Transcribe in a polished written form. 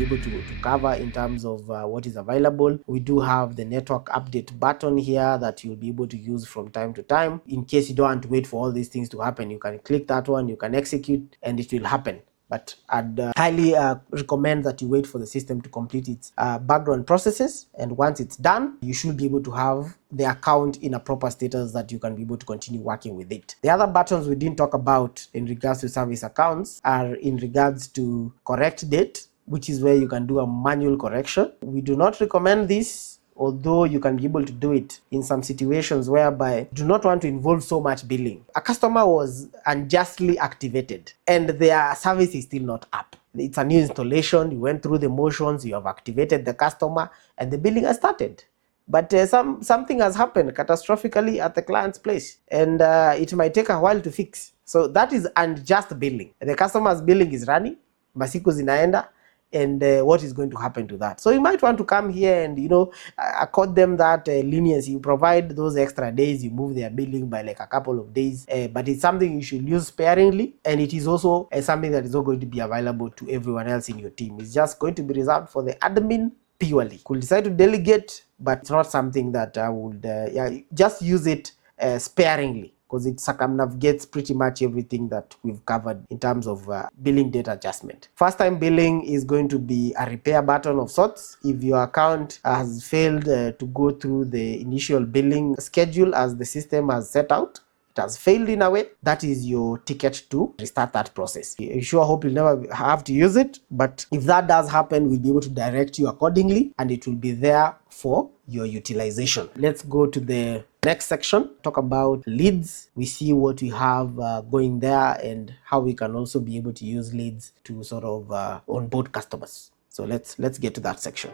be able to cover in terms of what is available. We do have the network update button here that you'll be able to use from time to time. In case you don't want to wait for all these things to happen, you can click that one, you can execute, and it will happen. But I'd highly recommend that you wait for the system to complete its background processes, and once it's done, you should be able to have the account in a proper status that you can be able to continue working with it. The other buttons we didn't talk about in regards to service accounts are in regards to correct date, which is where you can do a manual correction. We do not recommend this, although you can be able to do it in some situations whereby you do not want to involve so much billing. A customer was unjustly activated and their service is still not up. It's a new installation, you went through the motions, you have activated the customer, and the billing has started. But something has happened catastrophically at the client's place, and it might take a while to fix. So that is unjust billing. The customer's billing is running, masiku zinaenda, and what is going to happen to that? So you might want to come here and accord them that leniency. You provide those extra days, you move their billing by like a couple of days, but it's something you should use sparingly, and it is also something that is not going to be available to everyone else in your team. It's just going to be reserved for the admin purely. Could decide to delegate, but it's not something that I would just use it sparingly, because it circumnavigates pretty much everything that we've covered in terms of billing date adjustment. First time billing is going to be a repair button of sorts. If your account has failed to go through the initial billing schedule as the system has set out, it has failed in a way, that is your ticket to restart that process. I sure hope you'll never have to use it, but if that does happen, we'll be able to direct you accordingly and it will be there for your utilization. Let's go to the next section, talk about leads. We see what we have going there and how we can also be able to use leads to sort of onboard customers. So let's get to that section.